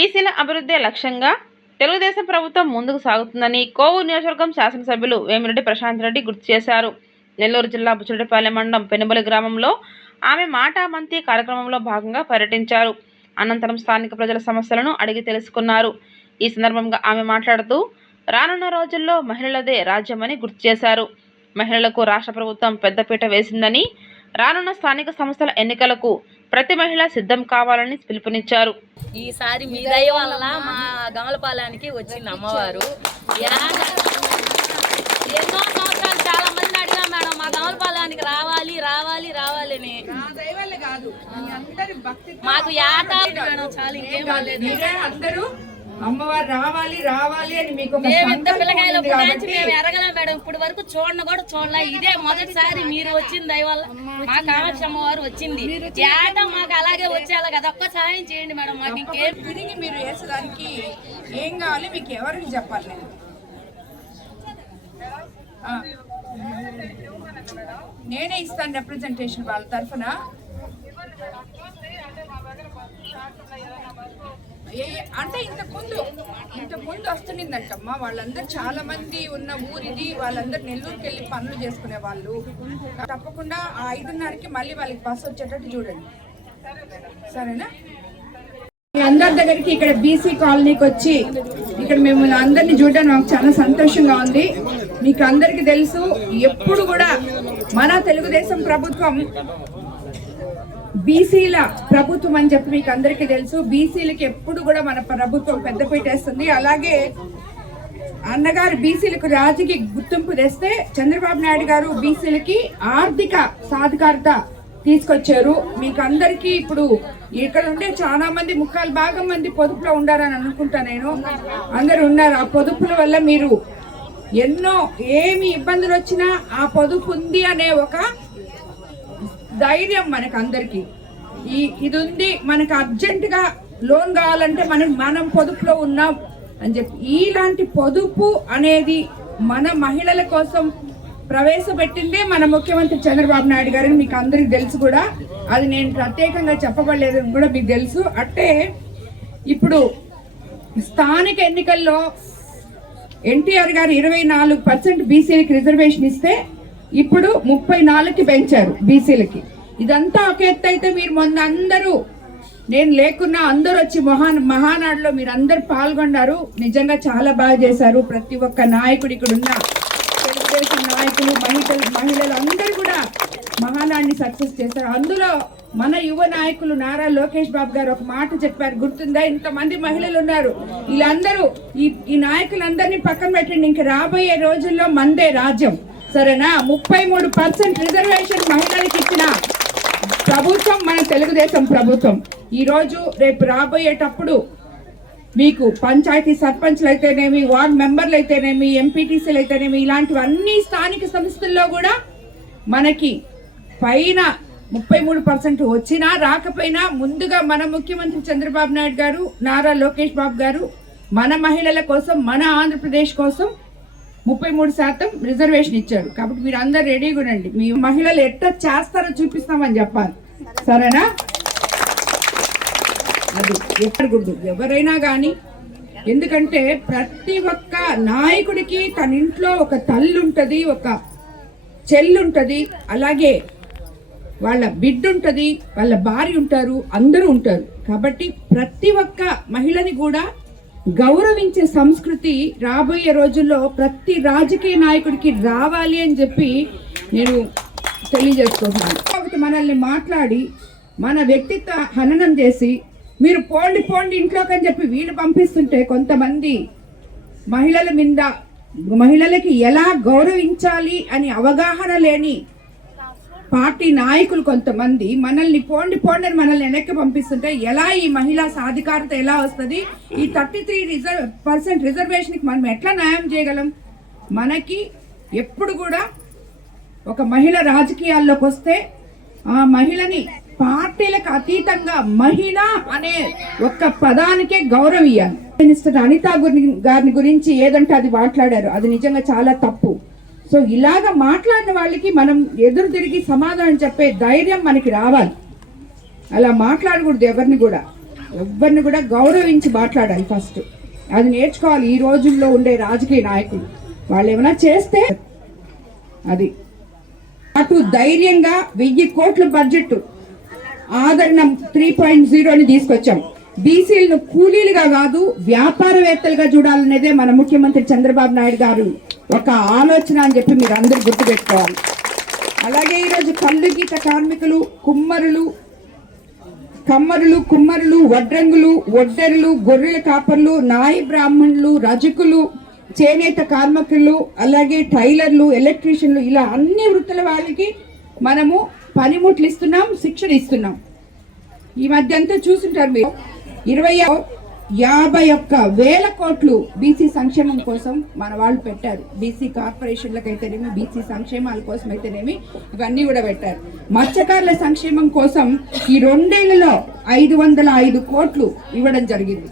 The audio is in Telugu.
బీసీల అభివృద్ధి లక్ష్యంగా తెలుగుదేశం ప్రభుత్వం ముందుకు సాగుతుందని కోవూరు నియోజకవర్గం శాసనసభ్యులు వేమిరెడ్డి ప్రశాంత్ రెడ్డి గుర్తు చేశారు. నెల్లూరు జిల్లా బుచ్చిరెడ్డిపాలెం మండలం పెనుబలి గ్రామంలో ఆమె మాటా మంతి కార్యక్రమంలో భాగంగా పర్యటించారు. అనంతరం స్థానిక ప్రజల సమస్యలను అడిగి తెలుసుకున్నారు. ఈ సందర్భంగా ఆమె మాట్లాడుతూ రానున్న రోజుల్లో మహిళలదే రాజ్యమని గుర్తు చేశారు. మహిళలకు రాష్ట్ర ప్రభుత్వం పెద్దపీట వేసిందని, రానున్న స్థానిక సంస్థల ఎన్నికలకు ప్రతి మహిళ సిద్ధం కావాలని పిలుపునిచ్చారు. ఈసారి మీ దయ వల్ల మా గమలపాలెనికి వచ్చింది అమ్మవారు. ఎన్నో సంవత్సరాలు చాలా మంది అడిగా మేడం మా గమలపాలెనికి రావాలి రావాలి రావాలి అని. మాకు యాట మేడం చాలా ఇంకేం అందరూ అమ్మవారు రావాలి రావాలి అని మీకు పిల్లకాయలు మేము ఎరగలేం మేడం. ఇప్పుడు వరకు చూడలే. ఇదే మొదటిసారి మీరు వచ్చింది దయ వల్ల మా కామాక్షి అమ్మవారు వచ్చింది. ఏట మాకు అలాగే వచ్చేలా కదా, ఒక్క సహాయం చేయండి మేడం. మాకు ఇంకేం తిరిగి మీరు వేసడానికి ఏం కావాలి మీకు ఎవరికి చెప్పాలి? నేనే ఇస్తాను రిప్రజెంటేషన్ వాళ్ళ తరఫున. అంటే ఇంతకు ముందు వస్తుండిందంటమ్మా. వాళ్ళందరూ చాలా మంది ఉన్న ఊరిది, వాళ్ళందరూ నెల్లూరుకి వెళ్ళి పనులు చేసుకునే వాళ్ళు. తప్పకుండా 5:30కి మళ్ళీ వాళ్ళకి బస్సు వచ్చేటట్టు చూడండి, సరేనా? మీ అందరి దగ్గరికి ఇక్కడ బీసీ కాలనీకి వచ్చి ఇక్కడ మిమ్మల్ని అందరినీ చూడడం నాకు చాలా సంతోషంగా ఉంది. మీకు అందరికీ తెలుసు, ఎప్పుడు కూడా మన తెలుగుదేశం ప్రభుత్వం బీసీల ప్రభుత్వం అని చెప్పి మీకు అందరికీ తెలుసు. బీసీలకి ఎప్పుడు కూడా మన ప్రభుత్వం పెద్దపీట వేస్తుంది. అలాగే అన్నగారు బీసీలకు రాజకీయ గుర్తింపు తెస్తే చంద్రబాబు నాయుడు గారు బీసీలకి ఆర్థిక సాధికారత తీసుకొచ్చారు. మీకు అందరికీ ఇప్పుడు ఇక్కడ ఉండే చాలా మంది 3/4 మంది పొదుపులో ఉండారని అనుకుంటా నేను. అందరు ఉన్నారు. ఆ పొదుపుల వల్ల మీరు ఎన్నో ఏమి ఇబ్బందులు వచ్చినా ఆ పొదుపు ఉంది అనే ఒక ధైర్యం మనకు అందరికి ఇది ఉంది. మనకు అర్జెంటుగా లోన్ కావాలంటే మనం పొదుపులో ఉన్నాం అని చెప్పి ఇలాంటి పొదుపు అనేది మన మహిళల కోసం ప్రవేశపెట్టిందే మన ముఖ్యమంత్రి చంద్రబాబు నాయుడు గారు. మీకు అందరికి తెలుసు కూడా, అది నేను ప్రత్యేకంగా చెప్పబడలేదని కూడా మీకు తెలుసు. అంటే ఇప్పుడు స్థానిక ఎన్నికల్లో ఎన్టీఆర్ గారు 24% బీసీలకి రిజర్వేషన్ ఇస్తే ఇప్పుడు 34కి పెంచారు బీసీలకి. ఇదంతా ఒక ఎత్తు అయితే, మీరు మొన్న అందరూ నేను లేకున్నా అందరూ వచ్చి మహానాడులో మీరు అందరు పాల్గొన్నారు. నిజంగా చాలా బాగా చేశారు. ప్రతి ఒక్క నాయకుడు, ఇక్కడ ఉన్న తెలుగుదేశం నాయకులు, మహిళలు అందరూ కూడా మహానాడిని సక్సెస్ చేశారు. అందులో మన యువ నాయకులు నారా లోకేష్ బాబు గారు ఒక మాట చెప్పారు, గుర్తుందా? ఇంతమంది మహిళలు ఉన్నారు, వీళ్ళందరూ ఈ నాయకులందరినీ పక్కన పెట్టండి, ఇంక రాబోయే రోజుల్లో మందే రాజ్యం, సరేనా? 33% రిజర్వేషన్ మహిళలకు ఇచ్చిన ప్రభుత్వం మన తెలుగుదేశం ప్రభుత్వం. ఈ రోజు రేపు రాబోయేటప్పుడు మీకు పంచాయతీ సర్పంచ్లు అయితేనేమి, వార్డు మెంబర్లు అయితేనేమి, ఎంపీటీసీలు అయితేనేమి, ఇలాంటివన్నీ స్థానిక సంస్థల్లో కూడా మనకి పైన 33% వచ్చినా రాకపోయినా ముందుగా మన ముఖ్యమంత్రి చంద్రబాబు నాయుడు గారు, నారా లోకేష్ బాబు గారు మన మహిళల కోసం, మన ఆంధ్రప్రదేశ్ కోసం 33% రిజర్వేషన్ ఇచ్చారు. కాబట్టి మీరు అందరు రెడీగా ఉండండి. మీ మహిళలు ఎట్లా చేస్తారో చూపిస్తామని చెప్పాలి, సరేనా? అది ఎక్కడకూడదు ఎవరైనా కానీ. ఎందుకంటే ప్రతి ఒక్క నాయకుడికి తన ఇంట్లో ఒక తల్లి ఉంటుంది, ఒక చెల్లి ఉంటుంది, అలాగే వాళ్ళ బిడ్డ ఉంటుంది, వాళ్ళ భార్య ఉంటారు, అందరూ ఉంటారు. కాబట్టి ప్రతి ఒక్క మహిళని కూడా గౌరవించే సంస్కృతి రాబోయే రోజుల్లో ప్రతి రాజకీయ నాయకుడికి రావాలి అని చెప్పి నేను తెలియజేసుకుంటున్నాను. మనల్ని మాట్లాడి మన వ్యక్తిత్వ హననం చేసి మీరు పోండి ఇంట్లోకి అని చెప్పి వీళ్ళు పంపిస్తుంటే, కొంతమంది మహిళలకి ఎలా గౌరవించాలి అని అవగాహన లేని పార్టీ నాయకులు కొంతమంది మనల్ని పోండి అని మనల్ని వెనక్కి పంపిస్తుంటే ఎలా ఈ మహిళా సాధికారత ఎలా వస్తుంది? ఈ 33% రిజర్వేషన్కి మనం ఎట్లా న్యాయం చేయగలం? మనకి ఎప్పుడు కూడా ఒక మహిళ రాజకీయాల్లోకి వస్తే ఆ మహిళని పార్టీలకు అతీతంగా మహిళ అనే ఒక్క పదానికే గౌరవం ఇవ్వాలి. మినిస్టర్ అనితా గారిని గురించి ఏదంటే అది మాట్లాడారు, అది నిజంగా చాలా తప్పు. సో ఇలాగ మాట్లాడిన వాళ్ళకి మనం ఎదురు తిరిగి సమాధానం చెప్పే ధైర్యం మనకి రావాలి. అలా మాట్లాడకూడదు ఎవరిని కూడా. ఎవరిని కూడా గౌరవించి మాట్లాడాలి ఫస్ట్. అది నేర్చుకోవాలి ఈ రోజుల్లో ఉండే రాజకీయ నాయకులు. వాళ్ళు ఏమైనా చేస్తే అది అటు ధైర్యంగా 1000 కోట్ల బడ్జెట్ ఆదరణ 3.0 తీసుకొచ్చాం. బీసీలను కూలీలుగా కాదు వ్యాపారవేత్తలుగా చూడాలనేదే మన ముఖ్యమంత్రి చంద్రబాబు నాయుడు గారు ఒక ఆలోచన అని చెప్పి మీరు అందరూ గుర్తుపెట్టుకోవాలి. అలాగే ఈరోజు కల్లు గీత కార్మికులు, కమ్మరులు, వడ్రంగులు, ఒడ్డెరులు, గొర్రెల కాపర్లు, నాయి బ్రాహ్మణులు, రజకులు, చేనేత కార్మికులు, అలాగే టైలర్లు, ఎలక్ట్రీషియన్లు, ఇలా అన్ని వృత్తుల వాళ్ళకి మనము పనిముట్లు ఇస్తున్నాం, శిక్షణ ఇస్తున్నాం. ఈ మధ్య అంతా చూసుంటారు మీరు 51,000 కోట్లు బీసీ సంక్షేమం కోసం మన వాళ్ళు పెట్టారు. బీసీ కార్పొరేషన్లకు అయితేనేమి, బీసీ సంక్షేమాల కోసం అయితేనేమి ఇవన్నీ కూడా పెట్టారు. మత్స్యకారుల సంక్షేమం కోసం ఈ 2 ఏళ్లలో 505 కోట్లు ఇవ్వడం జరిగింది.